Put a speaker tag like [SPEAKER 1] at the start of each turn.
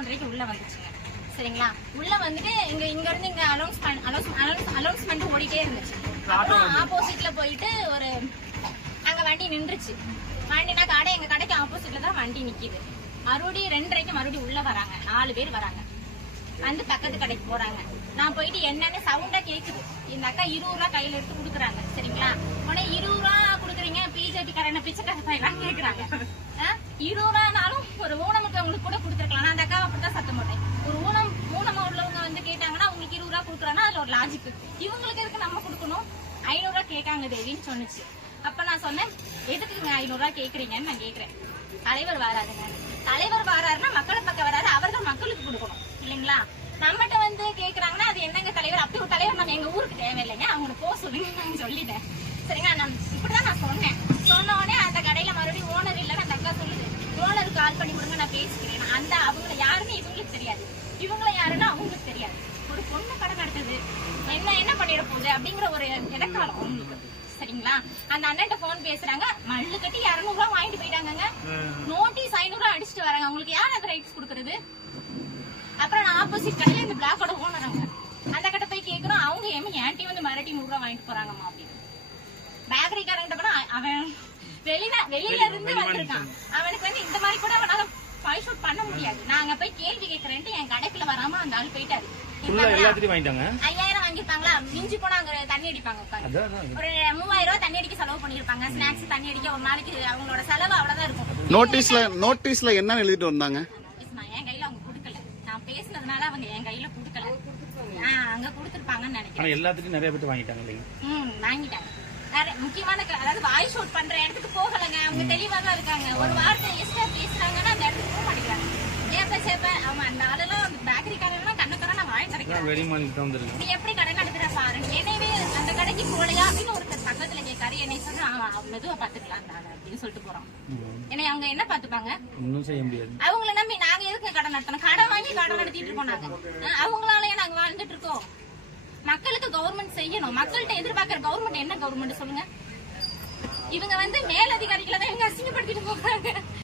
[SPEAKER 1] ஒன்றரைக்கு உள்ள வந்துச்சுங்க சரிங்களா? உள்ள வந்துட்டு இங்க இங்க இருந்து இங்க அலௌன்ஸ் அலௌன்ஸ்மெண்ட் ஓடிட்டே இருந்துச்சு. அப்புறம் ஆப்போசிட்ல போயிட்டு ஒரு அங்க வண்டி நின்றுச்சு. வண்டினா கடை எங்க கடைக்கு ஆப்போசிட்ல தான் வண்டி நிக்குது. மறுபடியும் ரெண்டரைக்கு மறுபடியும் உள்ள வராங்க. நாலு பேர் வராங்க. வந்து பக்கத்து கடைக்கு போறாங்க. நான் போயிட்டு என்னன்னு சவுண்டா கேக்குது. இந்த அக்கா இருபது ரூபா கையில எடுத்து குடுக்குறாங்க. சரிங்களா? உடனே இருபது ரூபா குடுக்குறீங்க. பிஜேபி காரன பிச்சைக்கார கேக்குறாங்க? இருபது ரூபானாலும் ஒரு ஊனமுற்றவங்களுக்கு கூட கொடுத்துருக்கலாம். நான் அந்த அக்கா அப்படிதான் சத்தம் போட்டேன். ஒரு ஊனம் ஊனமா உள்ளவங்க வந்து கேட்டாங்கன்னா உங்களுக்கு இருபது ரூபா கொடுக்குறாங்கன்னா அதுல ஒரு லாஜிக் இவங்களுக்கு எதுக்கு நம்ம கொடுக்கணும்? ஐநூறுரூவா கேட்காங்க தேவின்னு சொன்னுச்சு. அப்ப நான் சொன்னேன் எதுக்குங்க நீங்கள் ஐநூறுரூவா கேட்குறீங்கன்னு நான் கேட்குறேன். தலைவர் வராதுங்க தலைவர் வராருன்னா மக்களை பக்கம் வராரு அவர் தான் மக்களுக்கு கொடுக்கணும். இல்லைங்களா? நம்மகிட்ட வந்து கேட்குறாங்கன்னா அது என்னங்க தலைவர்? அப்படி ஒரு தலைவர் நம்ம எங்க ஊருக்கு தேவையில்லைங்க. அவங்களுக்கு போக சொல்லுங்க நான் சொல்லிட்டேன். சரிங்களா நான் சொன்னேன் சொன்ன உடனே அந்த கடையில மறுபடியும் ஓனர் இல்லைன்னு அந்த அக்கா சொல்லுது ஓனருக்கு கால் பண்ணி கொடுங்க நான் பேசிக்கிறேன் அந்த அவங்க யாருன்னு இவங்களுக்கு தெரியாது. இவங்கள யாருன்னு அவங்களுக்கு தெரியாது. ஒரு பொண்ணு கடை நடத்துது என்ன என்ன பண்ணிட போகுது அப்படிங்கிற ஒரு இடக்காலம் அவங்களுக்கு. சரிங்களா? அந்த அண்ணன்ட்ட போன் பேசுறாங்க. மல்லு கட்டி இருநூறு ரூபா வாங்கிட்டு போயிட்டாங்கங்க. நோட்டீஸ் ஐநூறு ரூபா அடிச்சுட்டு வராங்க. அவங்களுக்கு யார் அந்த ரைட்ஸ் கொடுக்கறது? அப்புறம் நான் ஆப்போசிட் கடையில இந்த பிளாக்கோட ஓனராங்க அந்த கடை போய் கேக்குறோம் அவங்க ஏமா ஏன்டி வந்து மிரட்டி நூறு ரூபா வாங்கிட்டு போறாங்கம்மா அப்படின்னு. பேக்கரிக்காரங்கிட்ட கூட அவன் வெளியில வெளியில இருந்து வந்திருக்கான். அவனுக்கு வந்து இந்த மாதிரி கூட அவனால ஃபைல் ஷூட் பண்ண முடியாது நாங்க போய் கேள்வி கேட்கறேன்ட்டு என் கடைக்குள்ள வராம அந்த ஆள் போயிட்டாரு. ஐயாயிரம் வாங்கிருப்பாங்களா மிஞ்சி போனா அங்க தண்ணி அடிப்பாங்க. ஒரு மூவாயிரம் ரூபாய் தண்ணி அடிக்க செலவு பண்ணிருப்பாங்க ஸ்நாக்ஸ் தண்ணி அடிக்க ஒரு நாளைக்கு அவங்களோட செலவு அவ்வளவுதான் இருக்கும்.
[SPEAKER 2] நோட்டீஸ்ல நோட்டீஸ்ல என்ன எழுதிட்டு வந்தாங்க?
[SPEAKER 1] என் கையில அவங்க கொடுக்கல. நான் பேசுனதுனால அவங்க என் கையில கொடுக்கல. ஆ, அங்க கொடுத்துருப்பாங்கன்னு நினைக்கிறேன்.
[SPEAKER 3] எல்லாத்துக்கும் நிறைய பேர் வாங்கிட்டாங்க
[SPEAKER 1] முக்கியமான அதாவது வாய் ஷூட் பண்ற இடத்துக்கு போகலங்க. அவங்க தெளிவா தான் இருக்காங்க. ஒரு வார்த்தை எக்ஸ்ட்ரா பேசுறாங்கன்னா அந்த இடத்துக்கு போக மாட்டேங்கிறாங்க ஏப்ப அவங்க அந்த ஆளெல்லாம் அந்த நான் நீ எப்படி பாரு. எனவே கடைக்கு போலையா அப்படின்னு ஒருத்தர் பக்கத்துல கேட்காரு. என்னை மெதுவா பாத்துக்கலாம் நானு அப்படின்னு சொல்லிட்டு போறான். என்னை அவங்க என்ன பாத்துப்பாங்க?
[SPEAKER 3] ஒன்றும் செய்ய முடியாது.
[SPEAKER 1] அவங்கள நம்பி நாங்க எதுக்கு கடை நடத்தணும்? கடை வாங்கி கடை நடத்திட்டு இருக்கோம் நாங்க. அவங்களாலயே நாங்க வாழ்ந்துட்டு இருக்கோம். மக்களுக்கு கவர்மெண்ட் செய்யணும். மக்கள்கிட்ட எதிர்பார்க்கிற கவர்மெண்ட் என்ன கவர்மெண்ட் சொல்லுங்க? இவங்க வந்து மேலதிகாரிகளை தான் இவங்க அசிங்கப்படுத்திட்டு போறாங்க.